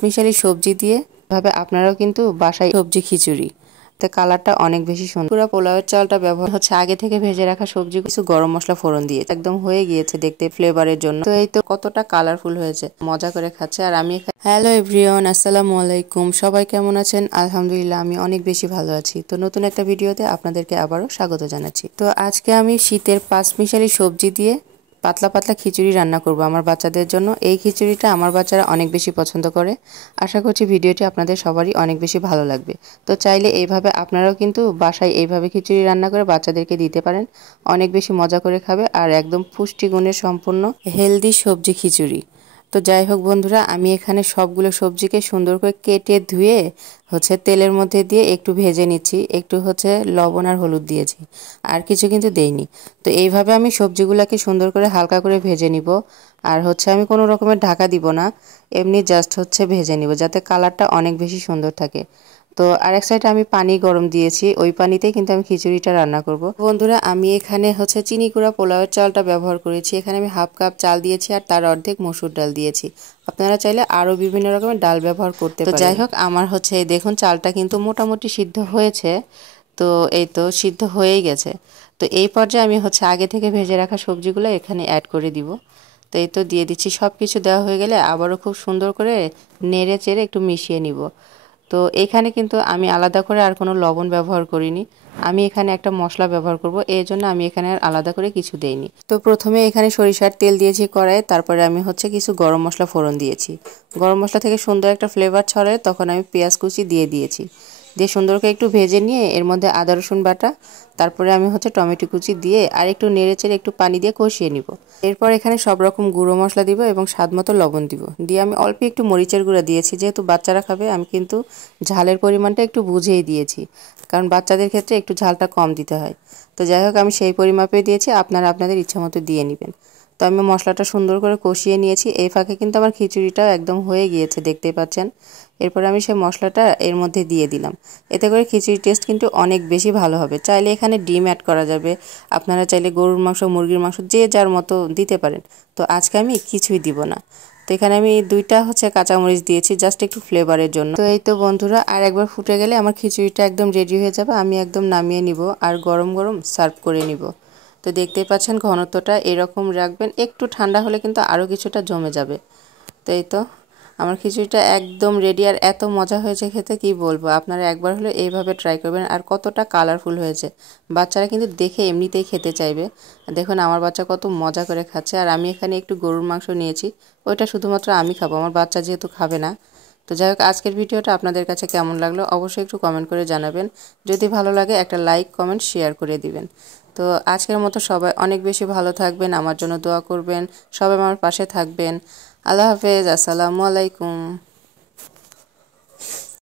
মিশালি সবজি দিয়ে ভাবে আপনারাও কিন্তু বাসায় সবজি খিচুড়ি তো কালারটা অনেক বেশি সুন্দর। পুরো পোলাওয়ের চালটা ব্যবহার হচ্ছে আগে থেকে ভেজে রাখা সবজি, কিছু গরম মশলা ফোড়ন দিয়ে একদম হয়ে গিয়েছে দেখতে ফ্লেভারের জন্য। তো এই তো কতটা কালারফুল হয়েছে, মজা করে খাচ্ছে। আর আমি হ্যালো এভরিওয়ান, আসসালামু আলাইকুম। সবাই কেমন আছেন? আলহামদুলিল্লাহ আমি অনেক বেশি ভালো আছি। তো নতুন একটা ভিডিওতে আপনাদেরকে আবারও স্বাগত জানাচ্ছি। তো আজকে আমি শীতের পাঁচমিশালি সবজি দিয়ে পাতলা পাতলা খিচুড়ি রান্না করব আমার বাচ্চাদের জন্য। এই খিচুড়িটা আমার বাচ্চারা অনেক বেশি পছন্দ করে। আশা করছি ভিডিওটি আপনাদের সবারই অনেক বেশি ভালো লাগবে। তো চাইলে এইভাবে আপনারাও কিন্তু বাসায় এইভাবে খিচুড়ি রান্না করে বাচ্চাদেরকে দিতে পারেন, অনেক বেশি মজা করে খাবে। আর একদম পুষ্টিগুণের সম্পূর্ণ হেলদি সবজি খিচুড়ি। তো যাই হোক বন্ধুরা, আমি এখানে সবগুলো সবজিকে সুন্দর করে কেটে ধুয়ে তেলের মধ্যে দিয়ে একটু ভেজে নিচ্ছি। একটু লবণ আর হলুদ দিয়েছি, আর কিছু কিন্তু দেইনি। তো এইভাবে আমি সবজিগুলোকে সুন্দর করে হালকা করে ভেজে নিব। আর আমি কোনো রকমের ঢাকা দিব না, এমনি জাস্ট ভেজে নিব যাতে কালারটা অনেক বেশি সুন্দর থাকে। তো আরেক সাইডে আমি পানি গরম দিয়েছি, ওই পানিতেই কিন্তু আমি খিচুড়িটা রান্না করব। বন্ধুরা, আমি এখানে চিনি গুঁড়া পোলাওয়ের চালটা ব্যবহার করেছি। এখানে আমি হাফ কাপ চাল দিয়েছি আর তার অর্ধেক মসুর ডাল দিয়েছি। আপনারা চাইলে আরও বিভিন্ন রকমের ডাল ব্যবহার করতে পারেন। তো যাই হোক, আমার দেখুন চালটা কিন্তু মোটামুটি সিদ্ধ হয়েছে। তো এই তো সিদ্ধ হয়েই গেছে। তো এই পর্যায়ে আমি আগে থেকে ভেজে রাখা সবজিগুলো এখানে অ্যাড করে দিব। তো এই তো দিয়ে দিচ্ছি। সব কিছু দেওয়া হয়ে গেলে আবারও খুব সুন্দর করে নেড়ে চেড়ে একটু মিশিয়ে নিব। তো এখানে কিন্তু আমি আলাদা করে আর কোনো লবণ ব্যবহার করিনি। আমি এখানে একটা মশলা ব্যবহার করব, এই জন্য আমি এখানে আর আলাদা করে কিছু দেইনি। তো প্রথমে এখানে সরিষার তেল দিয়েছি কড়াইয়ে, তারপরে আমি কিছু গরম মশলা ফোড়ন দিয়েছি। গরম মশলা থেকে সুন্দর একটা ফ্লেভার ছড়ায়, তখন আমি পেঁয়াজ কুচি দিয়ে সুন্দর করে একটু ভেজে নিয়ে এর মধ্যে আদা রসুন বাটা, তারপরে আমি টমেটো কুচি দিয়ে আর একটু নেড়েচেড়ে একটু পানি দিয়ে কষিয়ে নিব। এরপর এখানে সব রকম গুঁড়ো মশলা দিব এবং স্বাদ মতো লবণ দিব। দিয়ে আমি অল্প একটু মরিচের গুঁড়া দিয়েছি, যেহেতু বাচ্চারা খাবে আমি কিন্তু ঝালের পরিমাণটা একটু বুঝেই দিয়েছি, কারণ বাচ্চাদের ক্ষেত্রে একটু ঝালটা কম দিতে হয়। তো যাই হোক, আমি সেই পরিমাপে দিয়েছি, আপনারা আপনাদের ইচ্ছা মতো দিয়ে নেবেন। তো আমি মশলাটা সুন্দর করে কষিয়ে নিয়েছি। এই ফাঁকে কিন্তু আমার খিচুড়িটাও একদম হয়ে গিয়েছে, দেখতেই পাচ্ছেন। এরপর আমি সেই মশলাটা এর মধ্যে দিয়ে দিলাম। এতে করে খিচুড়ির টেস্ট কিন্তু অনেক বেশি ভালো হবে। চাইলে এখানে ডিম অ্যাড করা যাবে, আপনারা চাইলে গরুর মাংস, মুরগির মাংস যে যার মতো দিতে পারেন। তো আজকে আমি কিছুই দিব না। তো এখানে আমি দুইটা কাঁচামরিচ দিয়েছি জাস্ট একটু ফ্লেভারের জন্য। তো এই তো বন্ধুরা, আর একবার ফুটে গেলে আমার খিচুড়িটা একদম রেডি হয়ে যাবে। আমি একদম নামিয়ে নিব আর গরম গরম সার্ভ করে নিব। তো দেখতেই পাচ্ছেন ঘনত্বটা এরকম রাখবেন, একটু ঠান্ডা হলে কিন্তু আরও কিছুটা জমে যাবে। তো এই তো আমার খিচুড়িটা একদম রেডি, আর এত মজা হয়েছে খেতে কি বলবো। আপনারা একবার হলে এইভাবে ট্রাই করবেন। আর কতটা কালারফুল হয়েছে, বাচ্চারা কিন্তু দেখে এমনিতেই খেতে চাইবে। দেখুন আমার বাচ্চা কত মজা করে খাচ্ছে। আর আমি এখানে একটু গরুর মাংস নিয়েছি, ওইটা শুধুমাত্র আমি খাবো, আমার বাচ্চা যেহেতু খাবে না। তো যাই হোক, আজকের ভিডিওটা আপনাদের কাছে কেমন লাগলো অবশ্যই একটু কমেন্ট করে জানাবেন। যদি ভালো লাগে একটা লাইক কমেন্ট শেয়ার করে দিবেন। তো আজকের মতো সবাই অনেক বেশি ভালো থাকবেন, আমার জন্য দোয়া করবেন, সবাই আমার পাশে থাকবেন। আল্লাহ হাফেজ, আসসালামু আলাইকুম।